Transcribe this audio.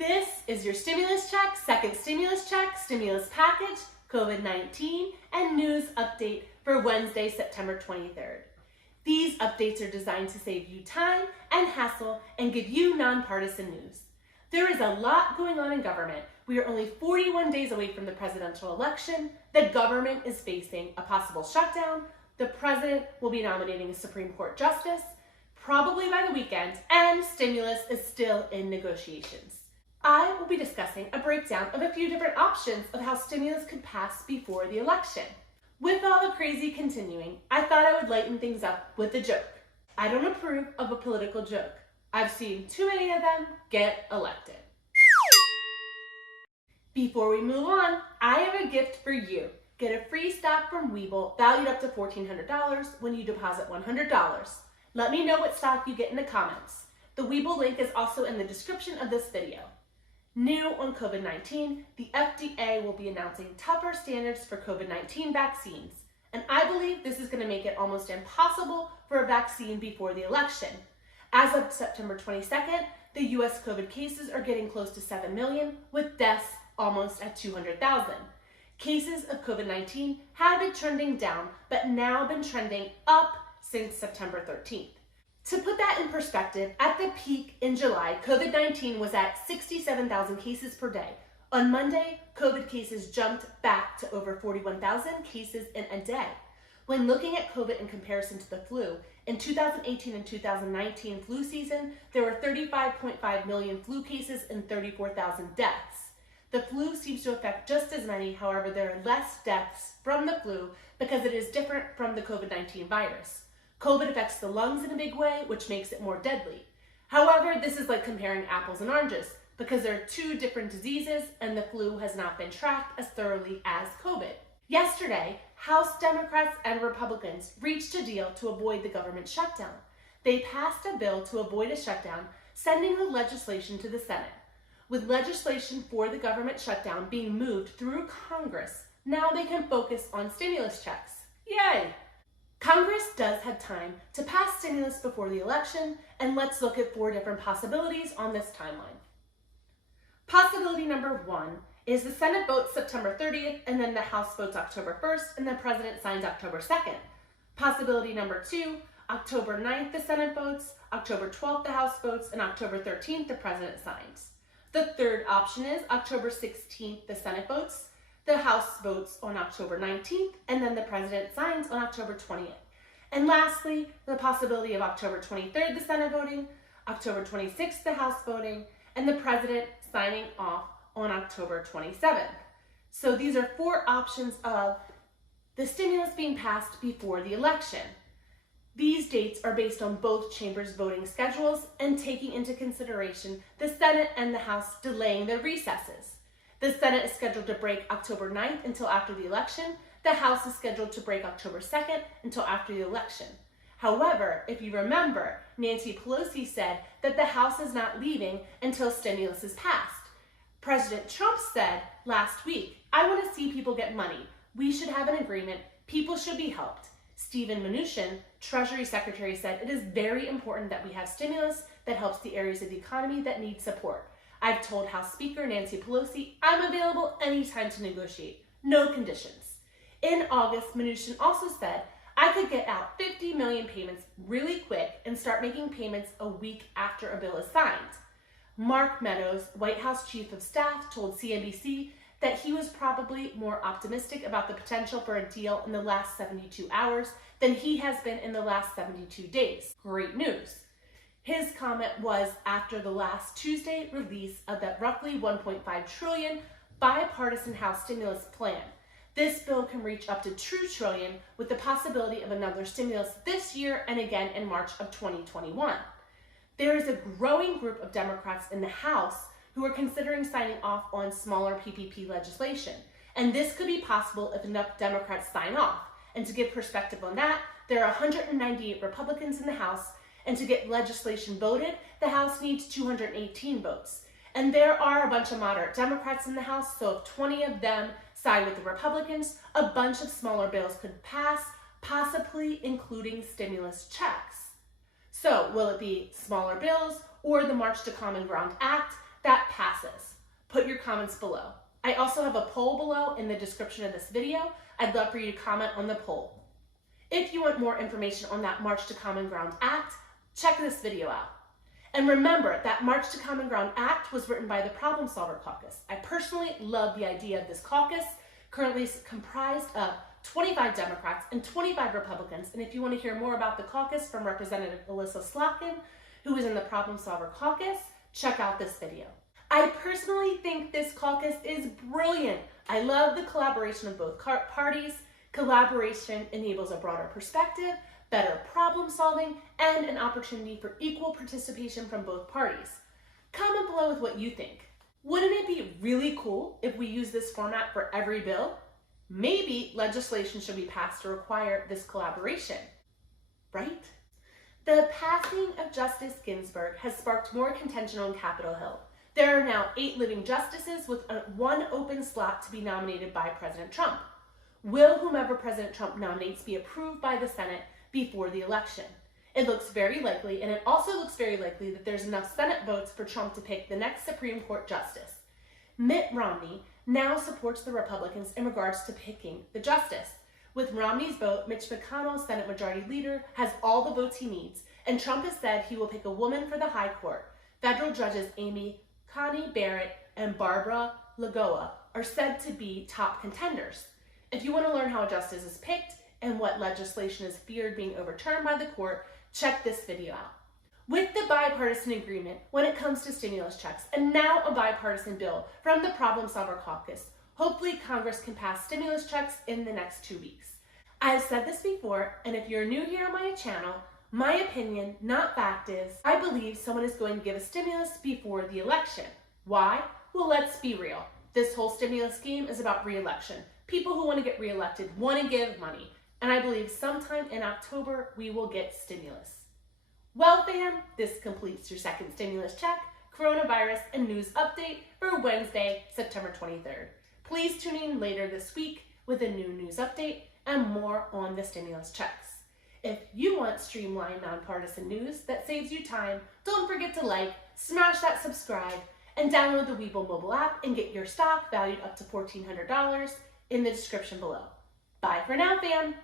This is your stimulus check, second stimulus check, stimulus package, COVID-19, and news update for Wednesday, September 23rd. These updates are designed to save you time and hassle and give you nonpartisan news. There is a lot going on in government. We are only 41 days away from the presidential election. The government is facing a possible shutdown. The president will be nominating a Supreme Court justice, probably by the weekend, and stimulus is still in negotiations. I will be discussing a breakdown of a few different options of how stimulus could pass before the election. With all the crazy continuing, I thought I would lighten things up with a joke. I don't approve of a political joke. I've seen too many of them get elected. Before we move on, I have a gift for you. Get a free stock from Webull valued up to $1,400 when you deposit $100. Let me know what stock you get in the comments. The Webull link is also in the description of this video. New on COVID-19, the FDA will be announcing tougher standards for COVID-19 vaccines, and I believe this is going to make it almost impossible for a vaccine before the election. As of September 22nd, the U.S. COVID cases are getting close to 7 million, with deaths almost at 200,000. Cases of COVID-19 have been trending down, but now been trending up since September 13th. To put that in perspective, at the peak in July, COVID-19 was at 67,000 cases per day. On Monday, COVID cases jumped back to over 41,000 cases in a day. When looking at COVID in comparison to the flu, in 2018 and 2019 flu season, there were 35.5 million flu cases and 34,000 deaths. The flu seems to affect just as many, however, there are less deaths from the flu because it is different from the COVID-19 virus. COVID affects the lungs in a big way, which makes it more deadly. However, this is like comparing apples and oranges because they're two different diseases and the flu has not been tracked as thoroughly as COVID. Yesterday, House Democrats and Republicans reached a deal to avoid the government shutdown. They passed a bill to avoid a shutdown, sending the legislation to the Senate. With legislation for the government shutdown being moved through Congress, now they can focus on stimulus checks. Yay! Congress does have time to pass stimulus before the election, and let's look at 4 different possibilities on this timeline. Possibility number 1 is the Senate votes September 30th, and then the House votes October 1st, and the President signs October 2nd. Possibility number 2, October 9th the Senate votes, October 12th the House votes, and October 13th the President signs. The third option is October 16th the Senate votes, the House votes on October 19th, and then the President signs on October 20th. And lastly, the possibility of October 23rd, the Senate voting, October 26th, the House voting, and the President signing off on October 27th. So these are 4 options of the stimulus being passed before the election. These dates are based on both chambers' voting schedules and taking into consideration the Senate and the House delaying their recesses. The Senate is scheduled to break October 9th until after the election. The House is scheduled to break October 2nd until after the election. However, if you remember, Nancy Pelosi said that the House is not leaving until stimulus is passed. President Trump said last week, "I want to see people get money. We should have an agreement. People should be helped." Steven Mnuchin, Treasury Secretary, said it is very important that we have stimulus that helps the areas of the economy that need support. I've told House Speaker Nancy Pelosi I'm available anytime to negotiate, no conditions. In August, Mnuchin also said I could get out 50 million payments really quick and start making payments a week after a bill is signed. Mark Meadows, White House Chief of Staff, told CNBC that he was probably more optimistic about the potential for a deal in the last 72 hours than he has been in the last 72 days. Great news. His comment was after the last Tuesday release of that roughly $1.5 trillion bipartisan House stimulus plan. This bill can reach up to $2 trillion with the possibility of another stimulus this year and again in March of 2021. There is a growing group of Democrats in the House who are considering signing off on smaller PPP legislation. And this could be possible if enough Democrats sign off. And to give perspective on that, there are 198 Republicans in the House, and to get legislation voted, the House needs 218 votes. And there are a bunch of moderate Democrats in the House, so if 20 of them side with the Republicans, a bunch of smaller bills could pass, possibly including stimulus checks. So will it be smaller bills or the March to Common Ground Act that passes? comments below. I also have a poll below in the description of this video. I'd love for you to comment on the poll. If you want more information on that March to Common Ground Act, check this video out. And remember that March to Common Ground Act was written by the Problem Solver Caucus. I personally love the idea of this caucus, currently comprised of 25 Democrats and 25 Republicans. And if you want to hear more about the caucus from Representative Alyssa Slotkin, who is in the Problem Solver Caucus, check out this video. I personally think this caucus is brilliant. I love the collaboration of both parties. Collaboration enables a broader perspective, better problem solving, and an opportunity for equal participation from both parties. Comment below with what you think. Wouldn't it be really cool if we use this format for every bill? Maybe legislation should be passed to require this collaboration, right? The passing of Justice Ginsburg has sparked more contention on Capitol Hill. There are now 8 living justices with 1 open slot to be nominated by President Trump. Will whomever President Trump nominates be approved by the Senate before the election? It looks very likely, and it also looks very likely that there's enough Senate votes for Trump to pick the next Supreme Court justice. Mitt Romney now supports the Republicans in regards to picking the justice. With Romney's vote, Mitch McConnell, Senate Majority Leader, has all the votes he needs, and Trump has said he will pick a woman for the High Court. Federal judges Amy Coney Barrett and Barbara Lagoa are said to be top contenders. If you want to learn how a justice is picked and what legislation is feared being overturned by the court, check this video out. With the bipartisan agreement when it comes to stimulus checks, and now a bipartisan bill from the Problem Solver Caucus, hopefully Congress can pass stimulus checks in the next 2 weeks. I've said this before, and if you're new here on my channel, my opinion, not fact, is I believe someone is going to give a stimulus before the election. Why? Well, let's be real. This whole stimulus scheme is about re-election. People who want to get re-elected want to give money, and I believe sometime in October we will get stimulus. Well, fam, this completes your second stimulus check, coronavirus, and news update for Wednesday, September 23rd. Please tune in later this week with a new news update and more on the stimulus checks. If you want streamlined, nonpartisan news that saves you time, don't forget to like, smash that subscribe, and download the Webull mobile app and get your stock valued up to $1,400 in the description below. Bye for now, fam!